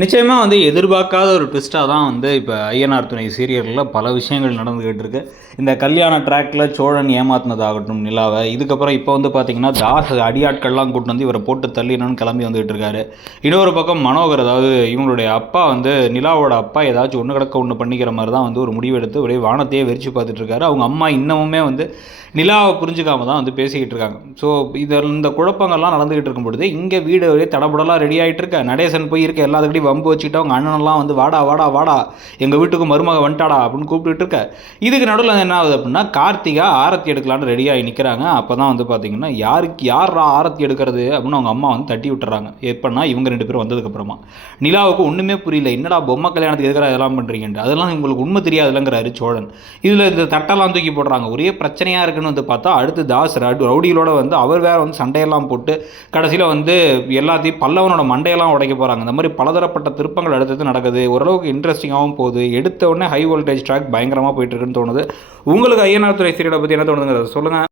நிச்சயமா எதிர்பார்க்காத ஒரு ட்விஸ்ட்டாக தான் இப்போ ஐயனார் துணை சீரியலில் பல விஷயங்கள் நடந்துகிட்டு இருக்கு. இந்த கல்யாண ட்ராக்ல சோழன் ஏமாத்துனதாகட்டும் நிலாவை, இதுக்கப்புறம் இப்போ பார்த்தீங்கன்னா தாஸ் அடியாட்கள்லாம் கூட்டு இவரை போட்டு தள்ளிடணும்னு கிளம்பி வந்துகிட்டு இருக்காரு. இன்னொரு பக்கம் மனோகர், அதாவது இவங்களுடைய அப்பா நிலாவோட அப்பா ஏதாச்சும் ஒன்று கிடக்க ஒன்று பண்ணிக்கிற மாதிரி தான் ஒரு முடிவெடுத்து ஒரே வானத்தையே வெறிச்சு பார்த்துட்டு இருக்காரு. அவங்க அம்மா இன்னமுமே நிலாவை புரிஞ்சுக்காம தான் பேசிக்கிட்டு இருக்காங்க. ஸோ இந்த குழப்பங்கள்லாம் நடந்துகிட்டு இருக்கும் பொழுது இங்கே வீடு ஒரே தடபுடலாம் ரெடி ஆகிட்டு இருக்க. நடேசன் போய் இருக்க எல்லாத்துக்கிட்டையும் வம்பு வச்சுக்கிட்டு அவங்க அண்ணனெல்லாம் வாடா வாடா வாடா எங்கள் வீட்டுக்கு மருமக வந்துட்டாடா அப்படின்னு கூப்பிட்டுட்டு இருக்க. இதுக்கு நடுவில் என்ன ஆகுது அப்படின்னா, கார்த்திகா ஆரத்தி எடுக்கலான்னு ரெடியாகி நிற்கிறாங்க. அப்போ தான் பார்த்தீங்கன்னா யார் ஆரத்தி எடுக்கிறது அப்படின்னு அவங்க அம்மா தட்டி விட்டுறாங்க. எப்படின்னா இவங்க 2 பேரும் வந்ததுக்கப்புறமா நிலாவுக்கு ஒன்றுமே புரியல. என்னடா பொம்மை கல்யாணத்துக்கு எதுக்காக இதெல்லாம் பண்ணுறீங்கன்ட்டு. அதெல்லாம் உங்களுக்கு உண்மை தெரியாதுலங்கிறாரு சோழன். இதில் இந்த தட்டெல்லாம் தூக்கி போடுறாங்க. ஒரே பிரச்சனையாக இருக்குன்னு பார்த்தா அடுத்து தாஸ் ரவுடிகளோட அவர் வேற சண்டையெல்லாம் போட்டு கடைசியில் எல்லாத்தையும் பல்லவனோட மண்டையெல்லாம் உடைக்க போகிறாங்க. இந்த மாதிரி பலதரப்பட்ட திருப்பங்கள் அடுத்தது நடக்குது. ஓரளவுக்கு இன்ட்ரெஸ்டிங்காகவும் போகுது. எடுத்த உடனே ஹை வோல்டேஜ் ட்ராக் பயங்கரமாக போயிட்டு இருக்குன்னு தோணுது. உங்களுக்கு ஐயனார் துறை சீரியலை பற்றி என்ன தோணுதுங்கிறத சொல்லுங்கள்.